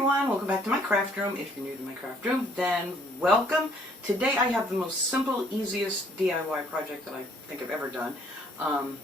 everyone, welcome back to my craft room. If you're new to my craft room, then welcome. Today I have the most simple, easiest DIY project that I think I've ever done.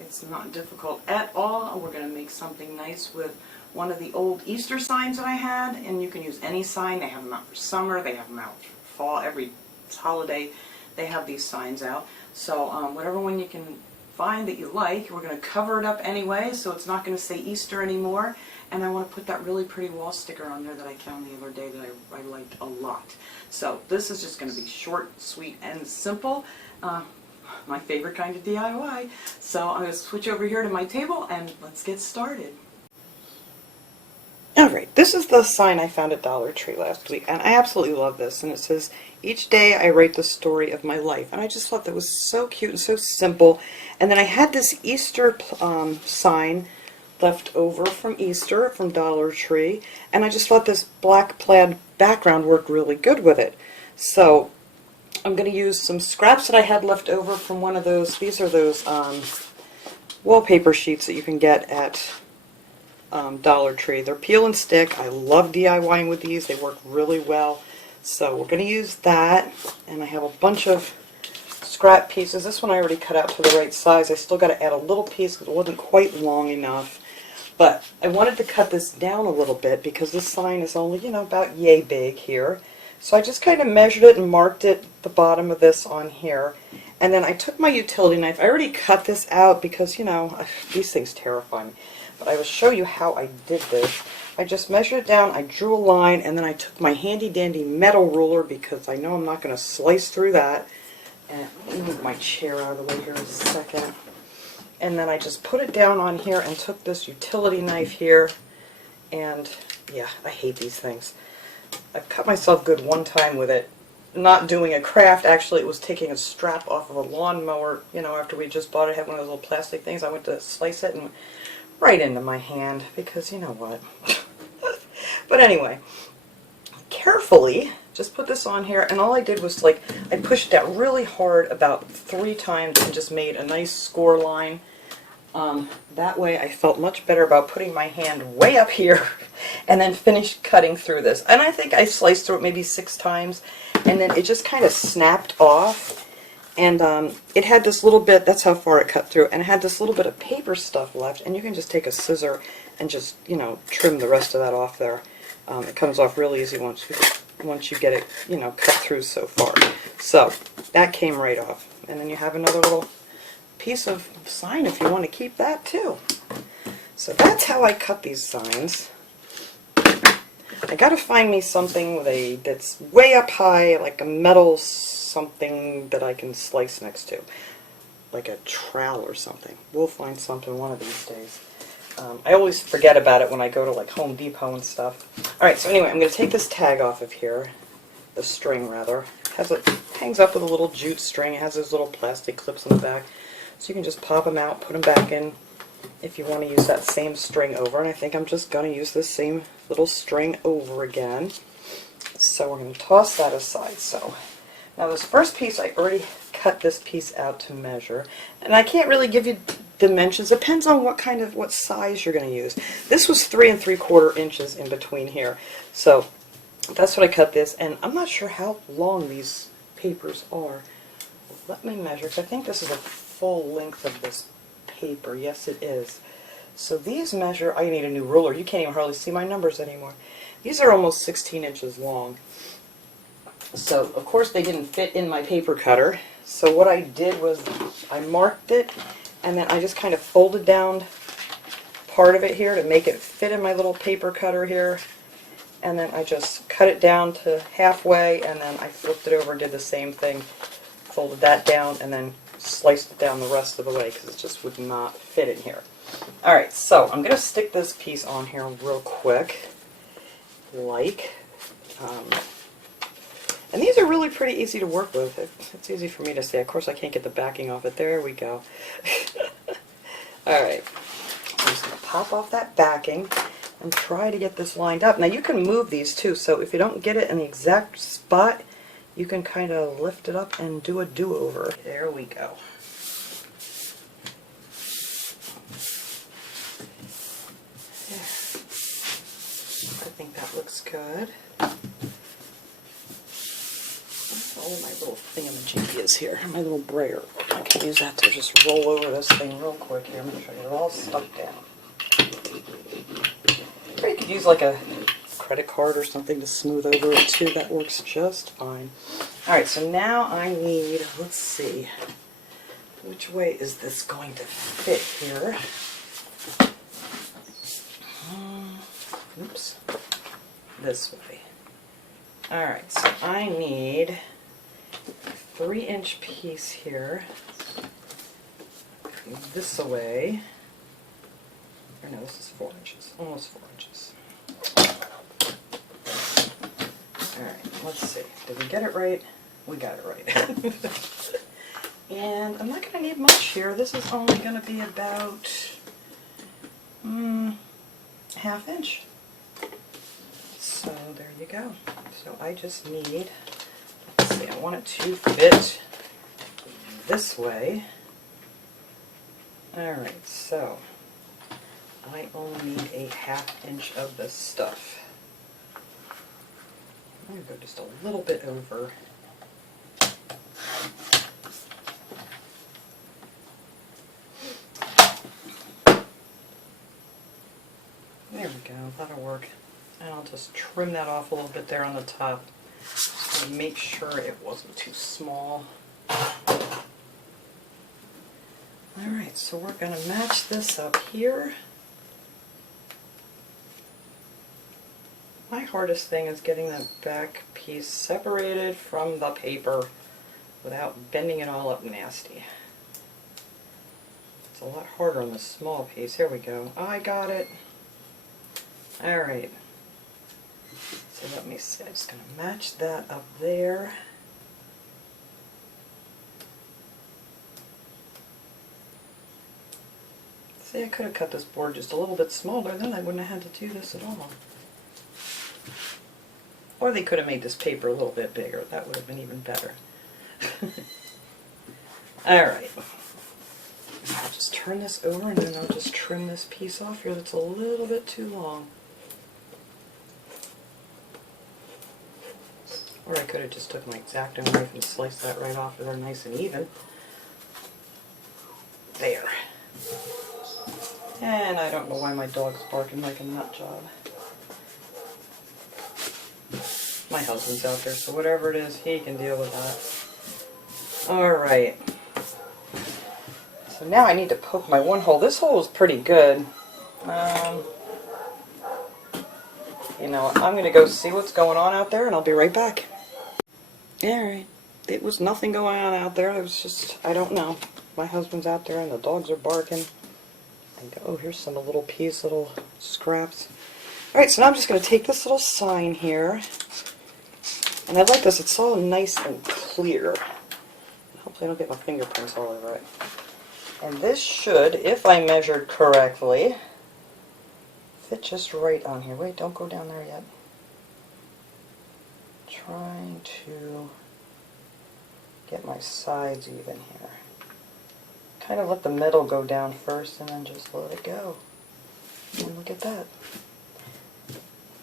It's not difficult at all. We're going to make something nice with one of the old Easter signs that I had, and you can use any sign. They have them out for summer, they have them out for fall, every holiday they have these signs out. So whatever one you can find that you like, we're going to cover it up anyway, so it's not going to say Easter anymore. And I want to put that really pretty wall sticker on there that I found the other day that I liked a lot. So this is just going to be short, sweet, and simple. My favorite kind of DIY. So I'm going to switch over here to my table and let's get started. Alright, this is the sign I found at Dollar Tree last week, and I absolutely love this. And it says, "Each day I write the story of my life." And I just thought that was so cute and so simple. And then I had this Easter sign left over from Easter from Dollar Tree, and I just thought this black plaid background worked really good with it. So I'm going to use some scraps that I had left over from one of those. These are those wallpaper sheets that you can get at Dollar Tree. They're peel and stick. I love DIYing with these. They work really well. So we're going to use that, and I have a bunch of scrap pieces. This one I already cut out to the right size. I still got to add a little piece because it wasn't quite long enough. But I wanted to cut this down a little bit because this sign is only, about yay big here. So I just kind of measured it and marked it, the bottom of this on here. And then I took my utility knife. I already cut this out because, these things terrify me. But I will show you how I did this. I just measured it down, I drew a line, and then I took my handy dandy metal ruler because I know I'm not going to slice through that. And let me move my chair out of the way here in a second. And then I just put it down on here and took this utility knife here, and yeah, I hate these things. I've cut myself good one time with it, not doing a craft. Actually, it was taking a strap off of a lawnmower, after we just bought it. It had one of those little plastic things. I went to slice it and right into my hand because you know what. But anyway, carefully just put this on here, and all I did was I pushed it out really hard about 3 times and just made a nice score line. That way I felt much better about putting my hand way up here and then finished cutting through this. And I think I sliced through it maybe 6 times, and then it just kind of snapped off. And it had this little bit, that's how far it cut through, and it had this little bit of paper stuff left, and you can just take a scissor and just, trim the rest of that off there. It comes off real easy once you get it, cut through so far. So that came right off. And then you have another little piece of sign if you want to keep that too. So that's how I cut these signs. I got to find me something that's way up high, like a metal something that I can slice next to, like a trowel or something. We'll find something one of these days. I always forget about it when I go to like Home Depot and stuff. Alright, so anyway, I'm going to take this tag off of here, the string rather. It hangs up with a little jute string. It has those little plastic clips on the back. So you can just pop them out, put them back in if you want to use that same string over. And I think I'm just going to use this same little string over again. So we're going to toss that aside. So now this first piece, I already cut this piece out to measure. And I can't really give you dimensions. Depends on what size you're going to use. This was 3 3/4 inches in between here. So that's what I cut this. And I'm not sure how long these papers are. Let me measure, because I think this is a full length of this paper. Yes, it is. So these measure, I need a new ruler. You can't even hardly see my numbers anymore. These are almost 16 inches long. So, of course, they didn't fit in my paper cutter. So what I did was I marked it, and then I just kind of folded down part of it here to make it fit in my little paper cutter here. And then I just cut it down to halfway, and then I flipped it over and did the same thing. Folded that down, and then sliced it down the rest of the way because it just would not fit in here. Alright, so I'm going to stick this piece on here real quick. And these are really pretty easy to work with. It's easy for me to say. Of course I can't get the backing off it. There we go. Alright, I'm just going to pop off that backing and try to get this lined up. Now you can move these too, so if you don't get it in the exact spot, you can kind of lift it up and do a do-over. There we go. There. I think that looks good. Oh, my little thingamajiggy is here. My little brayer. I can use that to just roll over this thing real quick here. Make sure I get it all stuck down. Or you could use like a credit card or something to smooth over it too. That works just fine. Alright, so now I need, let's see, which way is this going to fit here? Oops. This way. Alright, so I need a 3-inch piece here. Move this away. Or no, this is 4 inches. Almost 4 inches. Alright, let's see. Did we get it right? We got it right. And I'm not going to need much here. This is only going to be about ½ inch. So there you go. So I just need, let's see, I want it to fit this way. Alright, so I only need a ½ inch of this stuff. I'm going to go just a little bit over. There we go, that'll work. And I'll just trim that off a little bit there on the top to make sure it wasn't too small. Alright, so we're going to match this up here. My hardest thing is getting that back piece separated from the paper without bending it all up nasty. It's a lot harder on the small piece. Here we go. I got it. Alright. So let me see. I'm just going to match that up there. See, I could have cut this board just a little bit smaller, then I wouldn't have had to do this at all. Or they could have made this paper a little bit bigger. That would have been even better. Alright. I'll just turn this over and then I'll just trim this piece off here that's a little bit too long. Or I could have just took my X-Acto knife and sliced that right off of there nice and even. There. And I don't know why my dog's barking like a nut job. My husband's out there, so whatever it is, he can deal with that. Alright. So now I need to poke my one hole. This hole is pretty good. You know, I'm going to go see what's going on out there and I'll be right back. Alright. It was nothing going on out there. It was just, I don't know. My husband's out there and the dogs are barking. And oh, here's some little piece, little scraps. Alright, so now I'm just going to take this little sign here. And I like this. It's all nice and clear. Hopefully I don't get my fingerprints all over it. And this should, if I measured correctly, fit just right on here. Wait, don't go down there yet. Trying to get my sides even here. Kind of let the middle go down first and then just let it go. And look at that.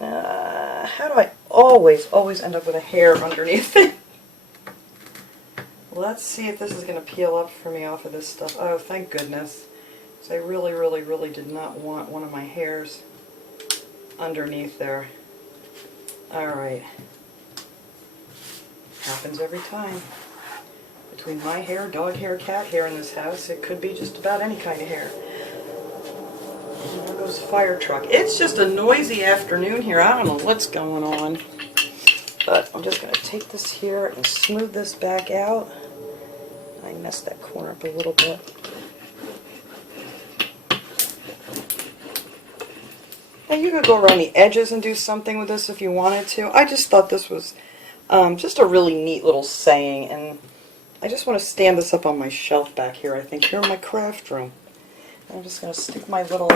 How do I always end up with a hair underneath it? Let's see if this is going to peel up for me off of this stuff. Oh, thank goodness. Because I really did not want one of my hairs underneath there. Alright. Happens every time. Between my hair, dog hair, cat hair in this house, it could be just about any kind of hair. And there goes the fire truck. It's just a noisy afternoon here. I don't know what's going on. But I'm just going to take this here and smooth this back out. I messed that corner up a little bit. Now you could go around the edges and do something with this if you wanted to. I just thought this was just a really neat little saying, and I just want to stand this up on my shelf back here, I think, here in my craft room. I'm just going to stick my little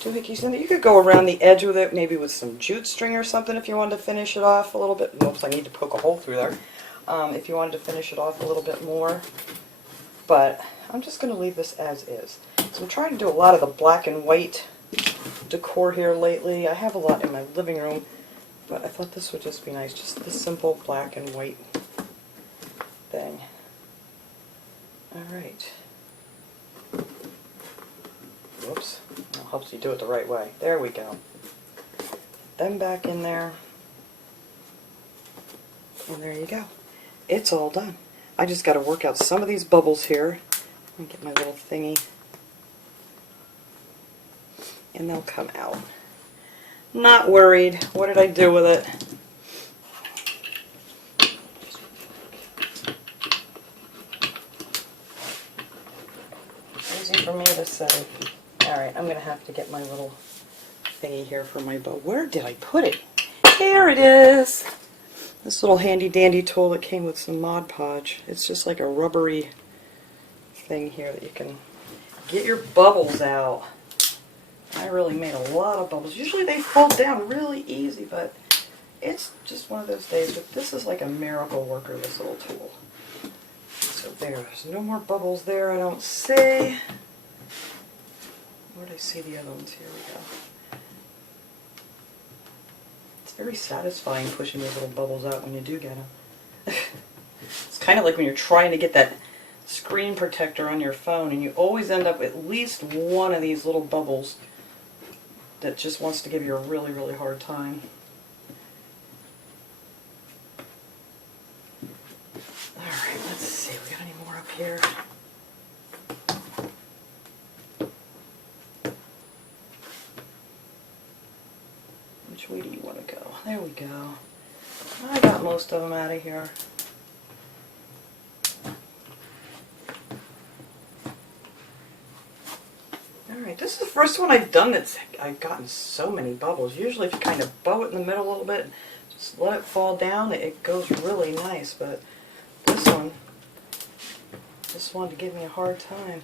doohickeys in there. You could go around the edge with it, maybe with some jute string or something if you wanted to finish it off a little bit. Oops, I need to poke a hole through there. If you wanted to finish it off a little bit more. But I'm just going to leave this as is. So I'm trying to do a lot of the black and white decor here lately. I have a lot in my living room, but I thought this would just be nice. Just the simple black and white thing. Alright. Whoops. It helps you do it the right way. There we go. Them back in there. And there you go. It's all done. I just got to work out some of these bubbles here. Let me get my little thingy. And they'll come out. Not worried. What did I do with it? Easy for me to say. Alright, I'm going to have to get my little thingy here for my bow. Where did I put it? Here it is! This little handy dandy tool that came with some Mod Podge. It's just like a rubbery thing here that you can get your bubbles out. I really made a lot of bubbles. Usually they fall down really easy, but it's just one of those days. But this is like a miracle worker, this little tool. So there's no more bubbles there, I don't see. Where did I see the other ones? Here we go. It's very satisfying pushing those little bubbles out when you do get them. It's kind of like when you're trying to get that screen protector on your phone and you always end up with at least one of these little bubbles that just wants to give you a really, really hard time. Alright, let's see. We got any more up here? Which way do you want to go? There we go. I got most of them out of here. Alright, this is the first one I've done that's I've gotten so many bubbles. Usually if you kind of bow it in the middle a little bit, just let it fall down, it goes really nice. But this one wanted to give me a hard time.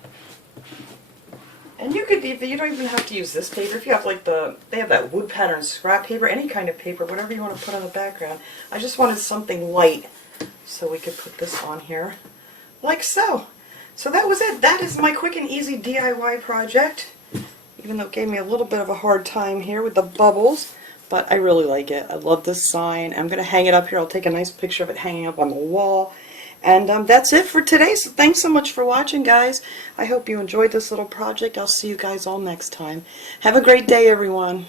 And you don't even have to use this paper. If you have like they have that wood pattern scrap paper, any kind of paper, whatever you want to put on the background. I just wanted something light so we could put this on here like so. So that was it. That is my quick and easy DIY project. Even though it gave me a little bit of a hard time here with the bubbles, but I really like it. I love this sign. I'm going to hang it up here. I'll take a nice picture of it hanging up on the wall. And that's it for today. So thanks so much for watching, guys. I hope you enjoyed this little project. I'll see you guys all next time. Have a great day, everyone.